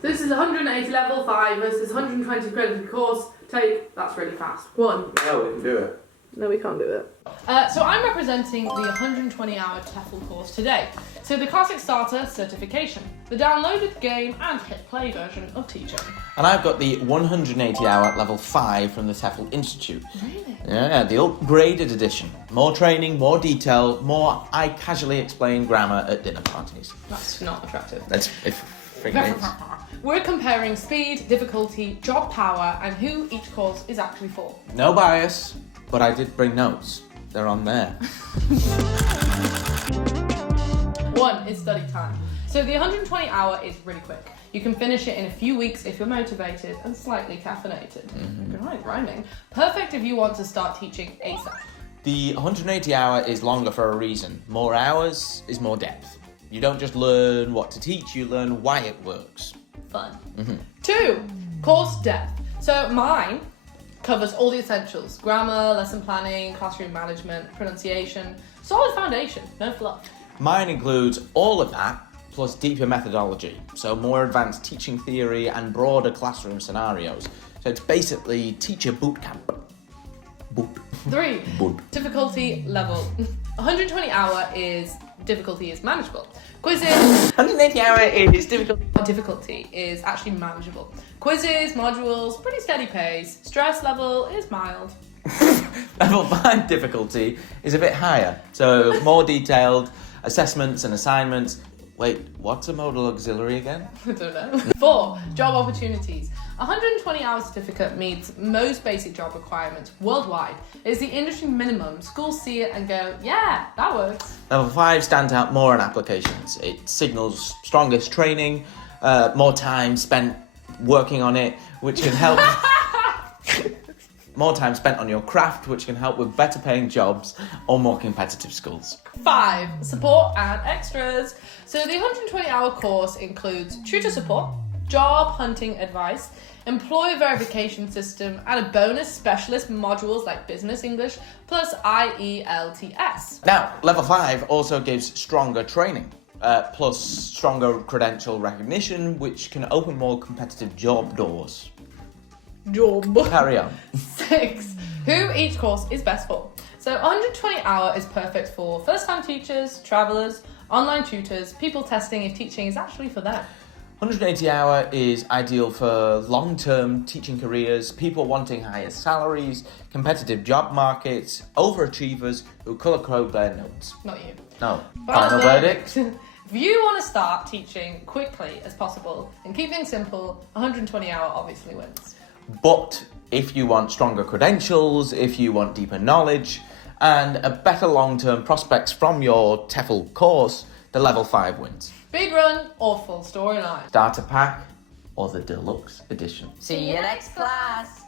This is 180 level 5 versus 120 credit course. That's really fast. 1. No, we can do it. No, we can't do it. So I'm representing the 120-hour TEFL course today. So the Classic Starter certification, the downloaded game and hit play version of teaching. And I've got the 180-hour level 5 from the TEFL Institute. Really? Yeah, the upgraded edition. More training, more detail, more I casually explain grammar at dinner parties. That's not attractive. That's freaking it. We're comparing speed, difficulty, job power, and who each course is actually for. No bias, but I did bring notes. They're on there. 1 is study time. So the 120-hour is really quick. You can finish it in a few weeks if you're motivated and slightly caffeinated. Right, rhyming. Perfect if you want to start teaching ASAP. The 180-hour is longer for a reason. More hours is more depth. You don't just learn what to teach, you learn why it works. Fun. 2, course depth. So mine covers all the essentials: grammar, lesson planning, classroom management, pronunciation. Solid foundation, no fluff. Mine includes all of that, plus deeper methodology. So more advanced teaching theory and broader classroom scenarios. So it's basically teacher boot camp. Boot. 3, Boot. difficulty level. 120-hour is difficulty is manageable. Quizzes. 180-hour is difficult. Difficulty is actually manageable. Quizzes, modules, pretty steady pace. Stress level is mild. Level 5 difficulty is a bit higher. So more detailed assessments and assignments. Wait, what's a modal auxiliary again? I don't know. 4, job opportunities. 120-hour certificate meets most basic job requirements worldwide. It's the industry minimum. Schools see it and go, yeah, that works. Level 5 stands out more in applications. It signals strongest training, more time spent working on it, which can help... more time spent on your craft, which can help with better paying jobs or more competitive schools. 5, support and extras. So the 120-hour course includes tutor support, job hunting advice, employer verification system, and a bonus specialist modules like business English plus IELTS. Now, level 5 also gives stronger training, plus stronger credential recognition, which can open more competitive job doors. Job. Carry on. 6, who each course is best for. So 120-hour is perfect for first-time teachers, travellers, online tutors, people testing if teaching is actually for them. 180-hour is ideal for long-term teaching careers, people wanting higher salaries, competitive job markets, overachievers who colour-code their notes. Not you. No. Final verdict? If you want to start teaching quickly as possible and keep things simple, 120-hour obviously wins. But if you want stronger credentials, if you want deeper knowledge, and a better long-term prospects from your TEFL course, the level 5 wins. Big run or full storyline. Starter pack or the deluxe edition. See you next class.